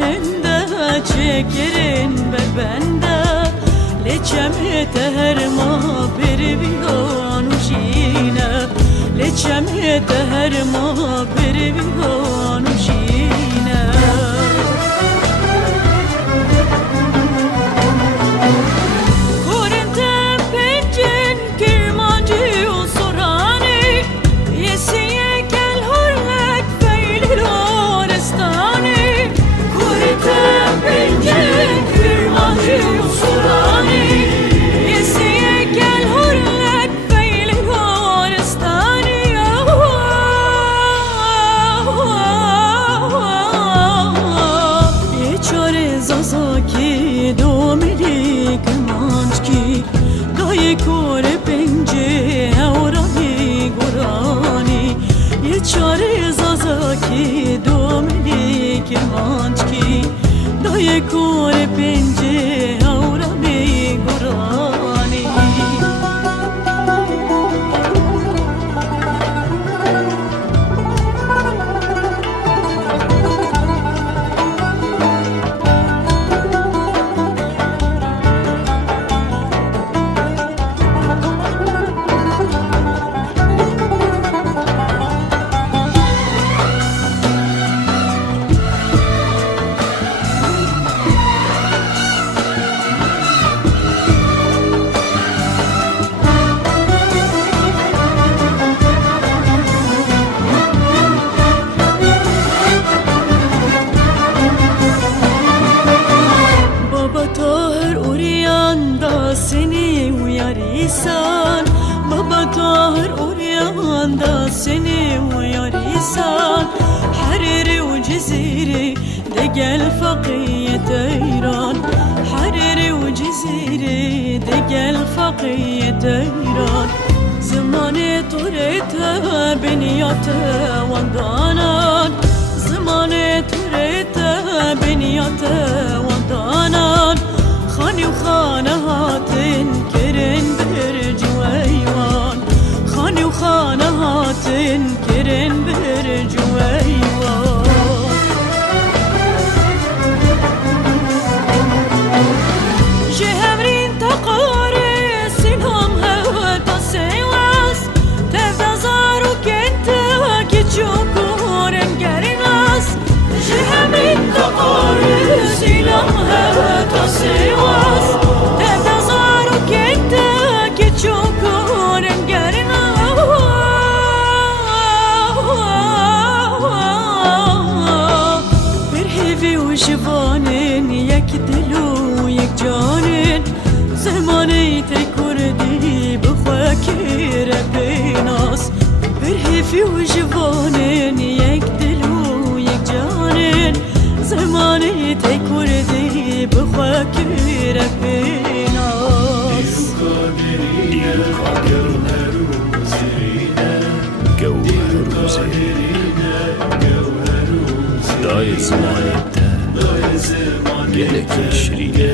هنده چکرین ببنده لچم تهر ما بر بیان و جینه لچم تهر ما بر بیان و جینه کورنتم پنجن کرمانجی و سرانی یسیه کل هرلک فیل لورستانی کورنتم پنجن کرمانجی و سرانی یسیه کل هرلک فیل لورستانی یه چاره زازاکی دوملی کمانچکی گای کور پنجه اورانی گرانی یه چاره زازاکی دوملی کمانچکی گای کور پنجه اورانی گرانی seni uyarırsan Baba Tahir uryanda seni uyarırsan Hariri و جزيري de gel فقية إيران حريري و جزيري de gel فقية إيران زمان طريتها بنياتها وندانان زمان طريتها بنياتها وندانان خاني وخانهاتن كرن برجويوان خاني وخانهاتن كرن برجويوان جهمرين تقاري سنهم هوا تسيواس تفضزارو كنتا كتشوكورن قرناس جهمرين تقاري سنهم هوا تسيواس تفضزارو كنتا كتشوكورن قرناس برهيفي وشفانين يكدلو يكجانين زماني تكردي بخواكي ربيناس برهيفي وشفانين يكدلو يكجانين زماني تكردي بخواكي ربيناس جوهر زينة داي زماني ده جلك شرينة